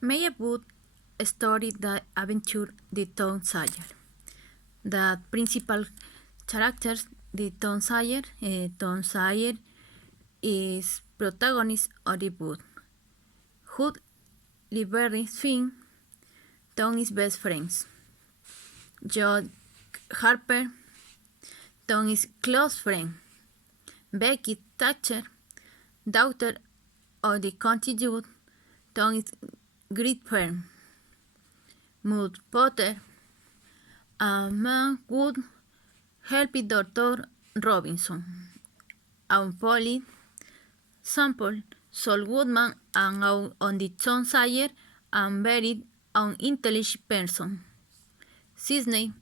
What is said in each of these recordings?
May a book story the Adventures the Tom Sawyer. The principal characters, the Tom Sawyer. Tom Sawyer is protagonist of the book. Hood, Liberty, Finn, Tom is best friends. John Harper, Tom is close friend. Becky Thatcher, daughter of the country youth, Tom is great friend. Maud Potter, a man would help Dr. Robinson. And Polly Sample, Saul Goodman, and on the Tom Sawyer, and very unintelligent person. Sidney,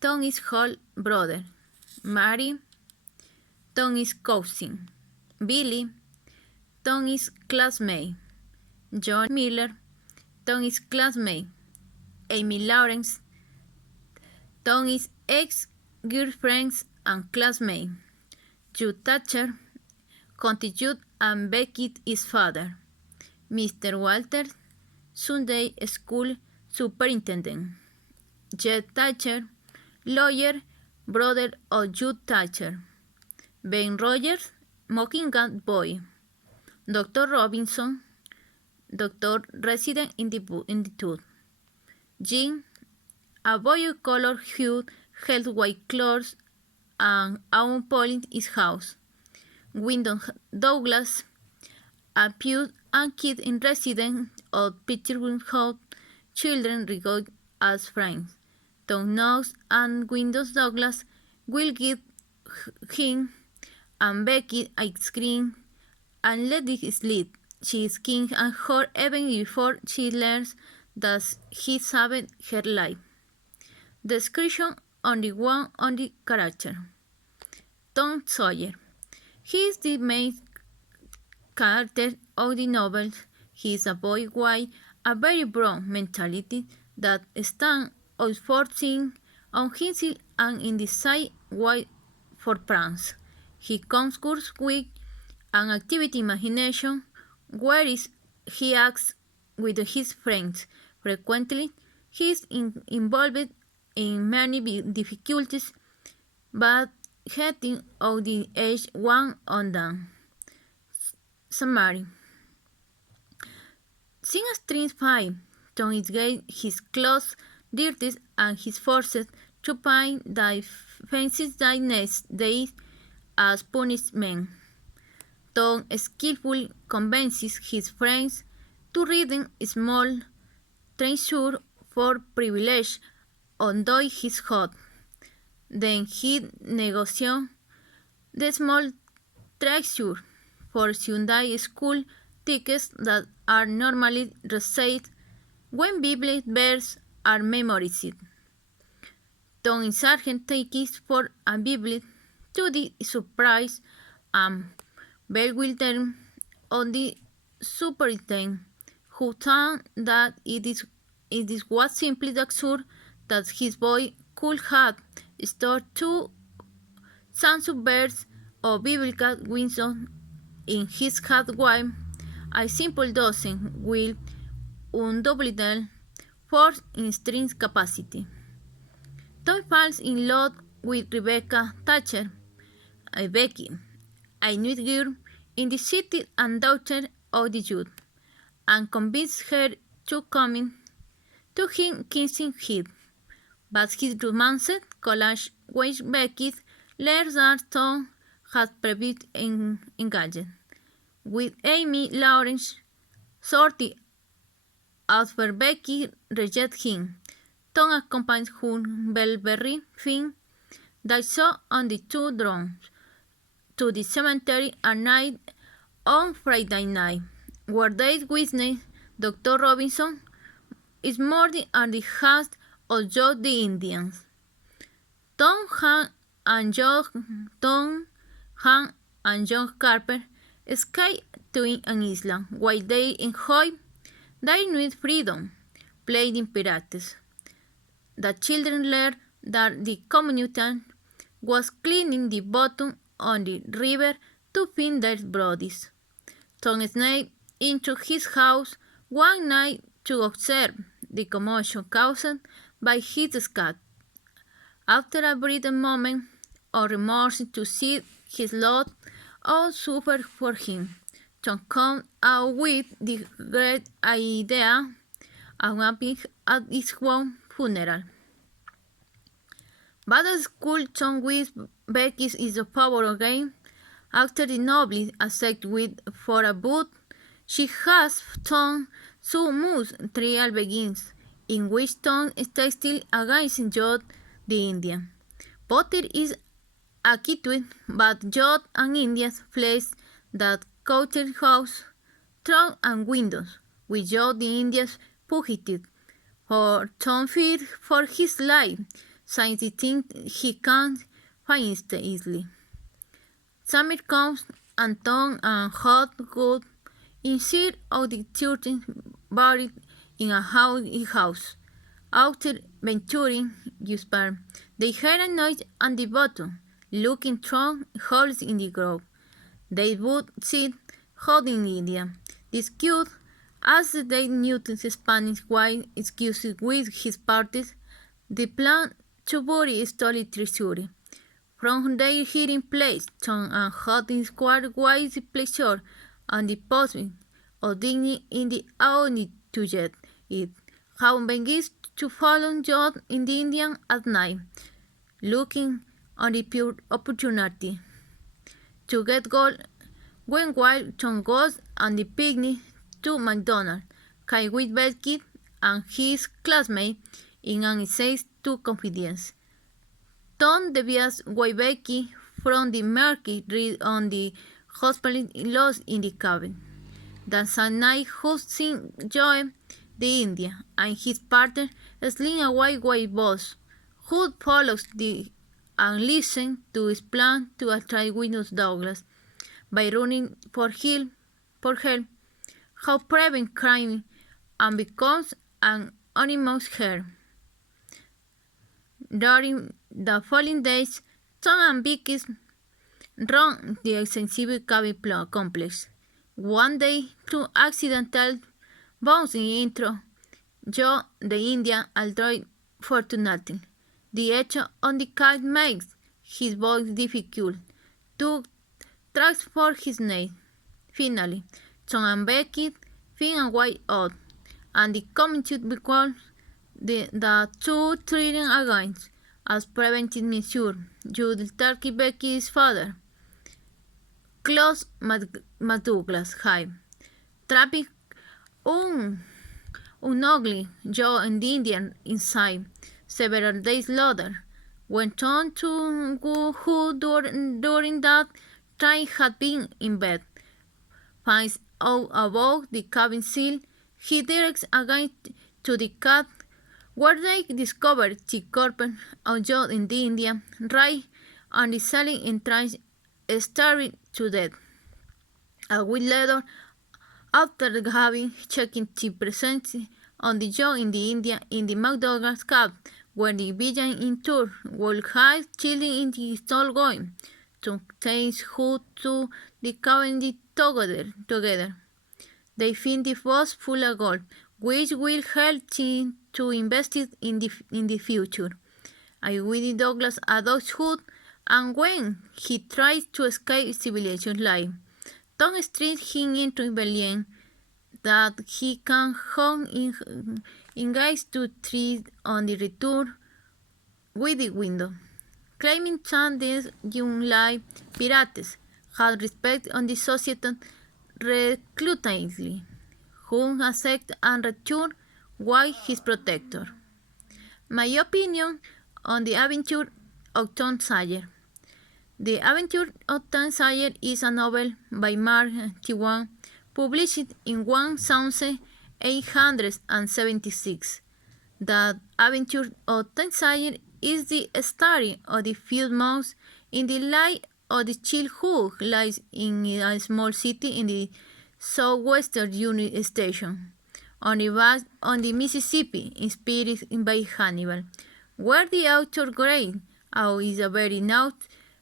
Tom is whole brother. Mary, Tom is cousin. Billy, Tom is classmate. John Miller, Tom is classmate. Amy Lawrence, Tom is ex-girlfriend and classmate. Jude Thatcher, country youth and Becky is father. Mr. Walter, Sunday school superintendent. Jed Thatcher, lawyer, brother of Jude Thatcher. Ben Rogers, Mockingjay boy. Dr. Robinson, doctor resident in the tooth. Jim, a boy of color hued, held white clothes and out polling his house. Wyndham Douglas, a pew and kid in residence of Pittsburgh House, children regard as friends. Tom Knox and Wyndham Douglas will give him and Becky ice cream and let it slip. She is king and her even before she learns that he saved her life. Description on the character. Tom Sawyer. He is the main character of the novel. He is a boy with a very broad mentality that stands out for things on himself and in the side way for pranks. He concurs with an activity imagination, whereas he acts with his friends. Frequently, he is involved in many difficulties, but getting of the age one on them. Summary. Since a strange fight, Tom is getting his clothes dirty and he is forced to paint the fences the next day as punishment. Tom skillfully convinces his friends to read a small treasure for privilege although he's hot. Then he negotiates the small treasure for Sunday school tickets that are normally received when Bible verses are memorized. Tom and Sergeant takes for a Bible to the surprise and bewilderment of the superintendent, who thought that it was simply absurd that his boy could have stored two census verses of biblical wisdom in his head while a simple dozen with undoubted force in strength capacity. Tom falls in love with Rebecca Thatcher, Becky, a new girl in the city and daughter of the youth, and convinces her to come to him kissing him. But his romance collage with Becky learns that Tom has previously engaged with Amy Lawrence shortly after Becky rejects him. Tom accompanies Huckleberry Finn that saw on the two drones to the cemetery at night on Friday night, where they witness Dr. Robinson is murdered at the house of Joe the Indians. Tom, Han, and John Carper escape to an island while they enjoy their new freedom, playing pirates. The children learn that the community was cleaning the bottom on the river to find their bodies. Tom sneaks into his house one night to observe the commotion caused by his escape. After a brief moment of remorse to see his lot all suffer for him, Tom comes out with the great idea of appearing at his own funeral. But at school, Tom with Becky is a power again. After the noble accepts with for a boot, she has Tom so much trial begins, in which Tom stays still against Jod the Indian. Potter is acquitted, but Jod and Indians flees that counted house, throne and windows, with Jod the Indians fugitive. For Tom fears for his life, since he thinks he can't find it easily. Summer comes, and Tom and Hot Good in search of the children buried in a house. After venturing despair, they hear a noise at the bottom, looking through holes in the grove. They would see Hot in India. Discussed as they knew the Spanish wife excused with his parties, the plan to bury stolen treasure. From their hiding place, Tom and Hot inquired why the pleasure and the possibility of dignity in the only to get it. How begins to follow Jod in the Indian at night, looking on the pure opportunity to get gold. When while Tom goes on the picnic to McDonald's, Kai with Becky and his classmate in an essay to confidence. Tom deviates why Becky from the market read on the hospital lost in the cabin. That same night, Hudson joined the Indian and his partner sling away white boss. Hood follows and listens to his plan to attract Windows Douglas by running for help, how prevent crime, and becomes an anonymous her. During the following days, Tom and Vicky run the extensive cabin complex. One day, through accidental bouncing intro, Joe the Indian aldroid fortunately. The echo on the kite makes his voice difficult to transfer his name. Finally, Tom and Becky find a way out, and the community becomes the two treating against as preventive measure. Jude Turkey Becky's father, Close McDouglas High. Trapping ugly Joe and the Indian inside. Several days later, went on to who during that time had been in bed. Finds out about the cabin seal, he directs again to the cat, where they discovered the corpse of Joe in the Indian, right on the ceiling entrance, starving to death. A week later, after having checked the presence on the Joe in the Indian in the McDonald's cab, where the villain in tour will hide children in the stall going to take who to the cabin together. They find the box full of gold, which will help him to invest it in the future. I with Douglas adulthood, and when he tries to escape civilization life, Tom streets him into rebellion that he can home engage to treat on the return with the window, claiming that these young life pirates had respect on the society reclutantly, whom accept and return while his protector. My opinion on the Adventure of Tom Sawyer. The Adventure of Tom Sawyer is a novel by Mark Twain, published in 1876. The Adventure of Tom Sawyer is the story of the few months in the life of the child who lives in a small city in the southwestern United States, on the Mississippi, inspired by Hannibal, where the author Gray is a very note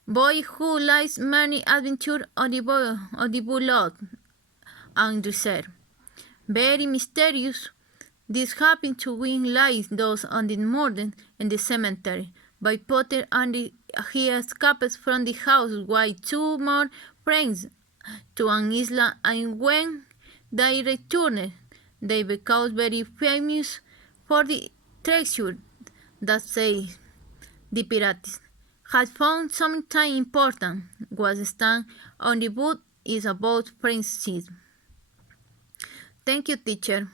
boy who lives many adventures on the blood and reserve. Very mysterious, This happened to win lies those on the murder in the cemetery by Potter, and he escaped from the house with two more friends to an island, and when they returned, they became very famous for the treasure that say the pirates had found something important. Was stand on the boat is about friendship. Thank you, teacher.